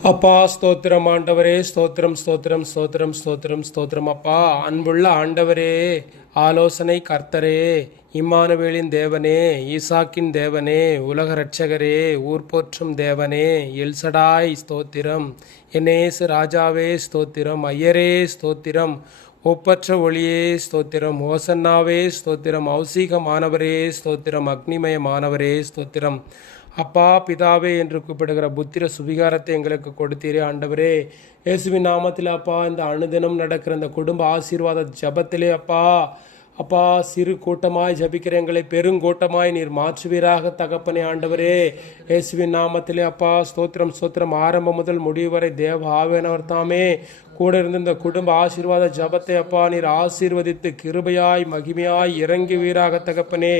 அப்பா ஸ்தோத்திரம் ஆண்டவரே, ஸ்தோத்திரம் ஸ்தோத்திரம் ஸ்தோத்திரம் ஸ்தோத்திரம் ஸ்தோத்திரம். அப்பா அன்புள்ள ஆண்டவரே, ஆலோசனை கர்த்தரே, இம்மானுவேலின் தேவனே, ஈசாக்கின் தேவனே, உலக இரட்சகரே, ஊர் போற்றும் தேவனே, எல்சடாய் ஸ்தோத்திரம். என்னேசு ராஜாவே ஸ்தோத்திரம். ஐயரே ஸ்தோத்திரம். ஒப்பற்ற ஒளியே ஸ்தோத்திரம். ஓசன்னாவே ஸ்தோத்திரம். ஔசீகமானவரே ஸ்தோத்திரம். அக்னிமயமானவரே ஸ்தோத்திரம். அப்பா பிதாவே என்று கூப்பிடுகிற புத்திர சுவிகாரத்தை எங்களுக்கு கொடுத்தீரே ஆண்டவரே. இயேசுவின் நாமத்தில் அப்பா இந்த அனுதினம் நடக்கிற இந்த குடும்ப ஆசீர்வாத ஜபத்திலே அப்பா அப்பா சிறு கூட்டமாய் ஜபிக்கிற எங்களை பெருங்கூட்டமாய் நீர் மாற்றுவீராக தகப்பனே ஆண்டவரே. இயேசுவின் நாமத்திலே அப்பா ஸ்தோத்திரம் ஸ்தோத்திரம். ஆரம்பம் முதல் முடிவு வரை தேவ ஆவியானவர் தாமே கூட இருந்து இந்த குடும்ப ஆசீர்வாத ஜபத்தை அப்பா நீர் ஆசீர்வதித்து கிருபையாய் மகிமையாய் இறங்குவீராக தகப்பனே.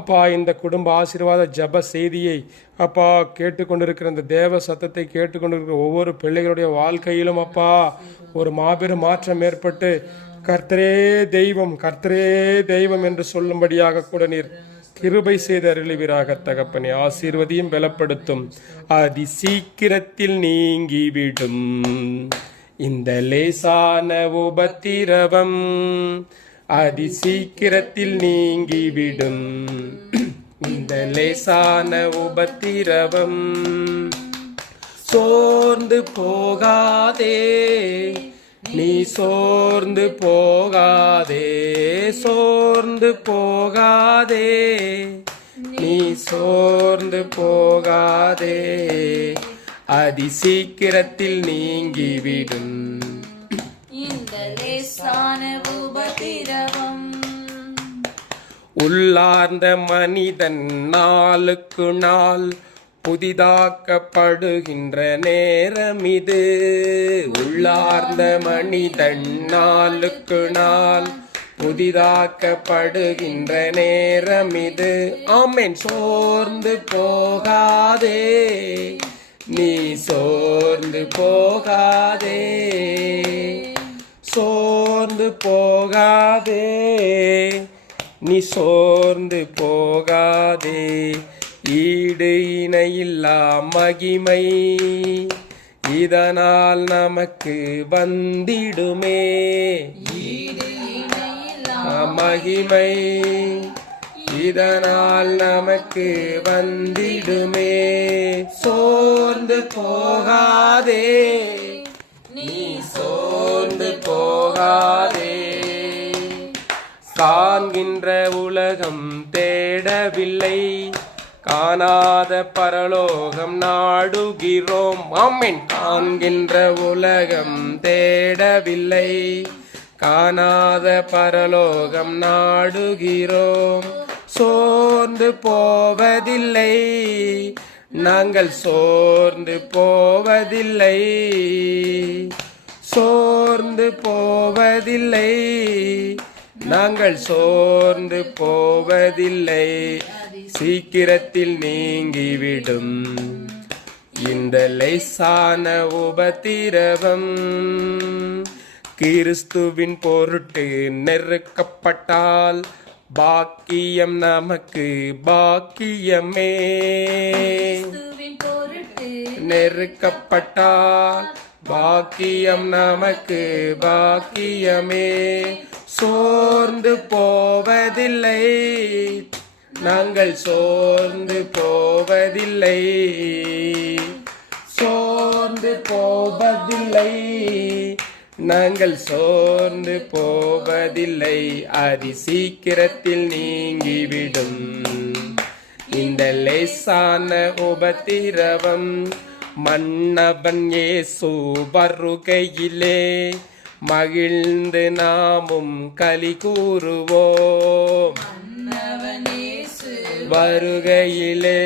அப்பா இந்த குடும்ப ஆசீர்வாத ஜப செய்தியை அப்பா கேட்டுக்கொண்டிருக்கிற இந்த தேவ சத்தத்தை கேட்டுக்கொண்டிருக்கிற ஒவ்வொரு பிள்ளைகளுடைய வாழ்க்கையிலும் அப்பா ஒரு மாபெரும் மாற்றம் ஏற்பட்டு கர்த்தரே தெய்வம் கர்த்தரே தெய்வம் என்று சொல்லும்படியாக கூட நீர் கிருபை செய்து அருளுவீராக தகப்பனே. ஆசீர்வதியும் பலப்படுத்தும். அதி சீக்கிரத்தில் நீங்கிவிடும் இந்த லேசான உபத்திரவம், அதி சீக்கிரத்தில் நீங்கிவிடும் இந்த லேசான உபத்திரவம். சோர்ந்து போகாதே நீ, சோர்ந்து போகாதே, சோர்ந்து போகாதே நீ, சோர்ந்து போகாதே, அதி சீக்கிரத்தில் நீங்கிவிடும் இந்த லேசான உபத்திரவம். உள்ளார்ந்த மனிதன் நாளுக்கு நாள் புதிதாக்கப்படுகின்ற நேரம் இது. உள்ளார்ந்த மனிதன் நாளுக்கு நாள் புதிதாக்கப்படுகின்ற நேரம் இது. ஆமென். சோர்ந்து போகாதே நீ, சோர்ந்து போகாதே, சோர்ந்து போகாதே நீ, சோர்ந்து போகாதே. ஈடு இணையில்லா மகிமை இதனால் நமக்கு வந்திடுமே. ஈடு இணையில்லா மகிமை இதனால் நமக்கு வந்திடுமே. சோர்ந்து போகாதே நீ, சோர்ந்து போகாதே. காண்கின்ற உலகம் தேடவில்லை, காணாத பரலோகம் நாடுகிறோம். ஆமென். காண்கின்ற உலகம் தேடவில்லை, காணாத பரலோகம் நாடுகிறோம். சோர்ந்து போவதில்லை நாங்கள், சோர்ந்து போவதில்லை, சோர்ந்து போவதில்லை நாங்கள், சோர்ந்து போவதில்லை. சீக்கிரத்தில் நீங்கிவிடும் இந்த லேசான உபத்திரவம். கிறிஸ்துவின் பொருட்டு நெருக்கப்பட்டால் பாக்கியம் நமக்கு பாக்கியமே. நெருக்கப்பட்டால் பாக்கியம் நமக்கு பாக்கியமே. சோர்ந்து போவதில்லை நாங்கள், சோர்ந்து போவதில்லை, சோர்ந்து போவதில்லை நாங்கள், சோர்ந்து போவதில்லை. அதி சீக்கிரத்தில் நீங்கிவிடும் இந்த லேசான உபத்திரவம். மன்னவன் இயேசு வருகையிலே மகிழ்ந்து நாமும் களி கூறுவோம். வருகையிலே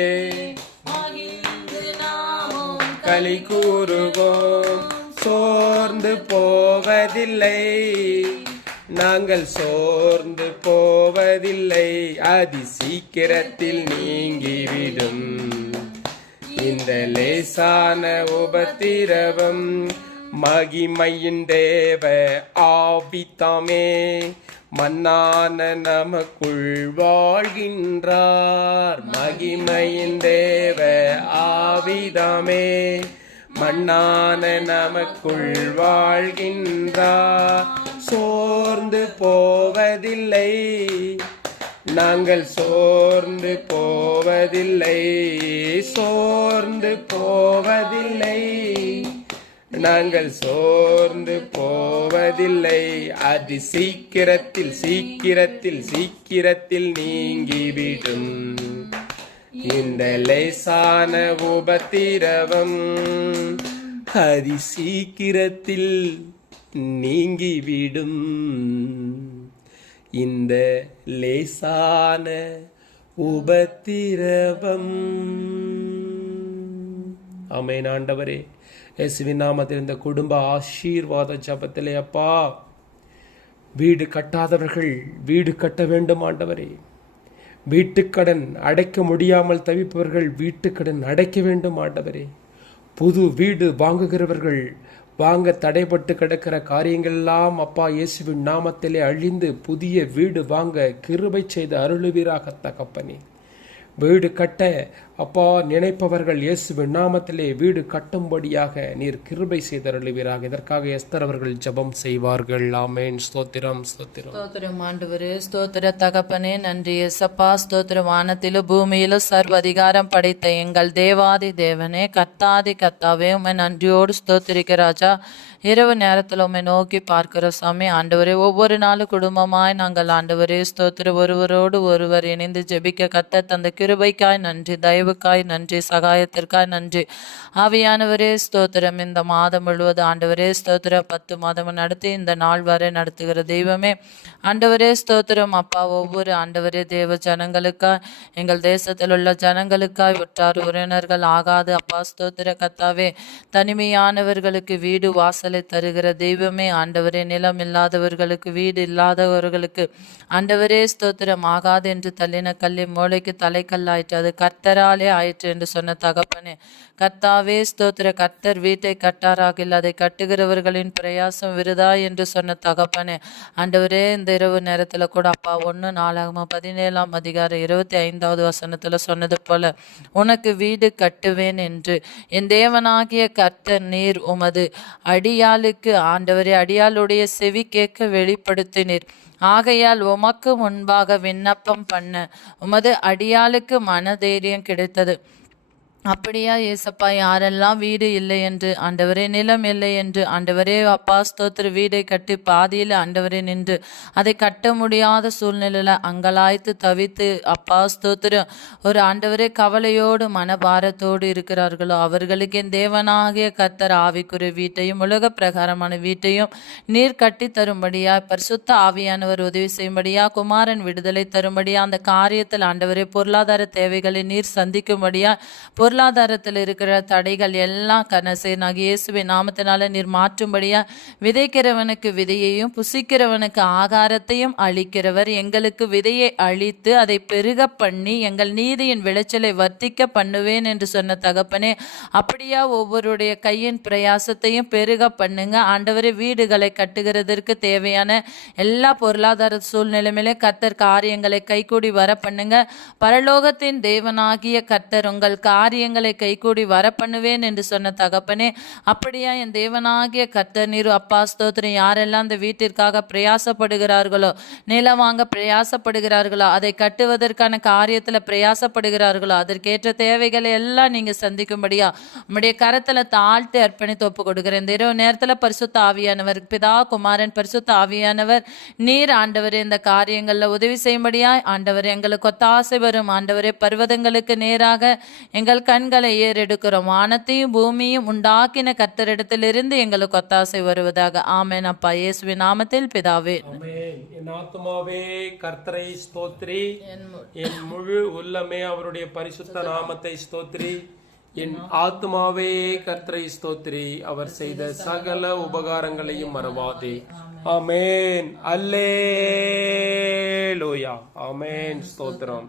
களி கூறுவோம். சோர்ந்து போவதில்லை நாங்கள், சோர்ந்து போவதில்லை. அதி சீக்கிரத்தில் நீங்கிவிடும் இந்த லேசான உபத்திரவம். மகிமையின் தேவ ஆவித்தாமே மன்னான நமக்குள் வாழ்கின்றார். மகிமையின் தேவ ஆவிதாமே மண்ணான நமக்குள் வாழ்கின்றார். சோர்ந்து போவதில்லை, நாங்கள் சோர்ந்து போவதில்லை, சோர்ந்து போவதில்லை, நாங்கள் சோர்ந்து போவதில்லை. அது சீக்கிரத்தில் சீக்கிரத்தில் சீக்கிரத்தில் நீங்கிவிடும். இந்த லேசான உபத்திரவம் அதி சீக்கிரத்தில் நீங்கிவிடும். இந்த லேசான உபத்திரவம். ஆமென். ஆண்டவரே, இயேசுவின் நாமத்தில் இந்த குடும்ப ஆசீர்வாத ஜபத்திலே அப்பா, வீடு கட்டாதவர்கள் வீடு கட்ட வேண்டும் ஆண்டவரே. வீட்டுக்கடன் அடைக்க முடியாமல் தவிப்பவர்கள் வீட்டுக்கடன் அடைக்க வேண்டும் ஆண்டவரே. புது வீடு வாங்குகிறவர்கள் வாங்க தடைப்பட்டு கிடக்கிற காரியங்கள் எல்லாம் அப்பா இயேசுவின் நாமத்திலே அழிந்து புதிய வீடு வாங்க கிருபை செய்து அருளுவீராக தகப்பனே. வீடு கட்ட அப்பா நினைப்பவர்கள் இயேசுவின் நாமத்திலே வீடு கட்டும்படியாக நீர் கிருபை செய்தருளுவீராக. இதற்காக எஸ்தர் அவர்கள் ஜெபம் செய்வார்கள். ஆமென். ஸ்தோத்திரம் ஸ்தோத்திரம் ஸ்தோத்திரம் ஆண்டவரே. ஸ்தோத்திர தகப்பனே, நன்றி இயேசப்பா. ஸ்தோத்திரம். வானத்திலும் பூமியிலும் சர்வ அதிகாரம் படைத்த எங்கள் தேவாதி தேவனே, கர்த்தாதி கர்த்தாவே, உம்மை நன்றியோடு ஸ்தோத்திரிக்க ராஜா. இரவு நேரத்தில் உம்மை நோக்கி பார்க்கிற சாமி ஆண்டவரே, ஒவ்வொரு நாளும் குடும்பமாய் நாங்கள் ஆண்டவரே ஸ்தோத்திர ஒருவரோடு ஒருவர் இணைந்து ஜெபிக்க கர்த்தர் தந்த கிருபைக்காய் நன்றி, தயவுக்காய் நன்றி, சகாயத்திற்காய் நன்றி. ஆவியானவரே ஸ்தோத்திரம். இந்த மாதம் முழுவதும் ஆண்டவரே ஸ்தோத்திரம் 10 மாதம் நடத்தி இந்த நாள் வரை நடத்துகிற தெய்வமே ஆண்டவரே ஸ்தோத்திரம். அப்பா, ஒவ்வொரு ஆண்டவரே தேவ ஜனங்களுக்காய், எங்கள் தேசத்தில் உள்ள ஜனங்களுக்காய், உற்றார் உறவினர்கள் ஆகாது அப்பா ஸ்தோத்திர கர்த்தாவே, தனிமையானவர்களுக்கு வீடு வாசலை தருகிற தெய்வமே ஆண்டவரே, நிலம் இல்லாதவர்களுக்கு வீடு இல்லாதவர்களுக்கு ஆண்டவரே ஸ்தோத்திரம். ஆகாது என்று தள்ளின கல்லை மூளைக்கு தலைக்கல்லாயிற்று, அது கர்த்தராலே ஆயிற்று என்று சொன்ன தகப்பனே கர்த்தாவே ஸ்தோத்திர. கர்த்தர் வீட்டை கட்டாராகில் அதை கட்டுகிறவர்களின் பிரயாசம் விருதா என்று சொன்ன தகப்பனே ஆண்டவரே, இந்த இரவு நேரத்தில் கூட அப்பா 1 நாளாகமம் 17ஆம் அதிகாரம் 25வது வசனத்தில் சொன்னது போல உனக்கு வீடு கட்டுவேன் என்று என் தேவனாகிய கர்த்தர் நீர் உமது அடியாளுக்கு ஆண்டவரே அடியாளுடைய செவி கேட்க வெளிப்படுத்தினீர். ஆகையால் உமக்கு முன்பாக விண்ணப்பம் பண்ண உமது அடியாளுக்கு மனதைரியம் கிடைத்தது. அப்படியா ஏசப்பா, யாரெல்லாம் வீடு இல்லை என்று ஆண்டவரே, நிலம் இல்லை என்று ஆண்டவரே அப்பா ஸ்தோத்திர, வீடை கட்டி பாதியில் ஆண்டவரே நின்று அதை கட்ட முடியாத சூழ்நிலையில் அங்கலாய்த்து தவித்து அப்பா ஸ்தோத்திர ஒரு ஆண்டவரே கவலையோடு மனபாரத்தோடு இருக்கிறார்களோ அவர்களுக்கு என் தேவனாகிய கர்த்தர் ஆவிக்குரிய வீட்டையும் உலக பிரகாரமான வீட்டையும் நீர் கட்டி தரும்படியா, பரிசுத்த ஆவியானவர் உதவி செய்யும்படியா, குமாரன் விடுதலை தரும்படியா, அந்த காரியத்தில் ஆண்டவரே பொருளாதார தேவைகளை நீர் சந்திக்கும்படியா, பொருளாதாரத்தில் இருக்கிற தடைகள் எல்லாம் கனசேனாகிய இயேசுவின் நாமத்தினால நீர் மாற்றும்படியா, விதைக்கிறவனுக்கு விதையையும் புசிக்கிறவனுக்கு ஆகாரத்தையும் அளிக்கிறவர், எங்களுக்கு விதையை அளித்து அதை பெருக பண்ணி எங்கள் நீதியின் விளைச்சலை வர்த்திக்க பண்ணுவேன் என்று சொன்ன தகப்பனே, அப்படியா ஒவ்வொருடைய கையின் பிரயாசத்தையும் பெருக பண்ணுங்க ஆண்டவரே. வீடுகளை கட்டுகிறதற்கு தேவையான எல்லா பொருளாதார சூழ்நிலையிலே கர்த்தர் காரியங்களை கைகூடி வர பண்ணுங்க. பரலோகத்தின் தேவனாகிய கர்த்தர் உங்கள் காரியங்களை கைகூடி வர பண்ணுவேன் என்று சொன்ன தகப்பனே, அப்படியா என் தேவனாகிய கர்த்தர் நீர் அப்பா ஸ்தோத்திரம். யாரெல்லாம் இந்த வீட்டிற்காக பிரயாசப்படுகிறார்களோ, நிலம் வாங்க பிரயாசப்படுகிறார்களோ, அதை கட்டுவதற்கான காரியத்தில் பிரயாசப்படுகிறார்களோ, அதற்கேற்ற தேவைகளை எல்லாம் நீங்க சந்திக்கும்படியா உம்முடைய கரத்துல தாழ்த்தி அர்ப்பணித்து ஒப்பு கொடுக்கிறேன். இந்த இரவு நேரத்தில் பரிசுத்த ஆவியானவர், பிதா குமாரன் பரிசுத்த ஆவியானவர் நீர் ஆண்டவரே இந்த காரியங்கள்ல உதவி செய்யும்படியா ஆண்டவர் எங்களுக்கு ஒத்தாசை வரும் ஆண்டவரே. பர்வதங்களுக்கு நேராக எங்கள் கண்களை ஏறெடுக்கிறோம். வானத்தையும் பூமியும் உண்டாக்கின கர்த்தரிடத்திலிருந்து எங்களுக்கு ஒத்தாசை வருவதாக. ஆமென் அப்பா இயேசுவின் நாமத்தில் பிதாவே. என் ஆத்துமாவே கர்த்தரை ஸ்தோத்திரி, என் முழு உள்ளமே அவருடைய பரிசுத்த நாமத்தை ஸ்தோத்திரி. என் ஆத்துமாவே கர்த்தரை ஸ்தோத்திரி, அவர் செய்த சகல உபகாரங்களையும் மறவாதே. ஆமென். அல்லேலூயா. ஆமென். ஸ்தோத்திரம்.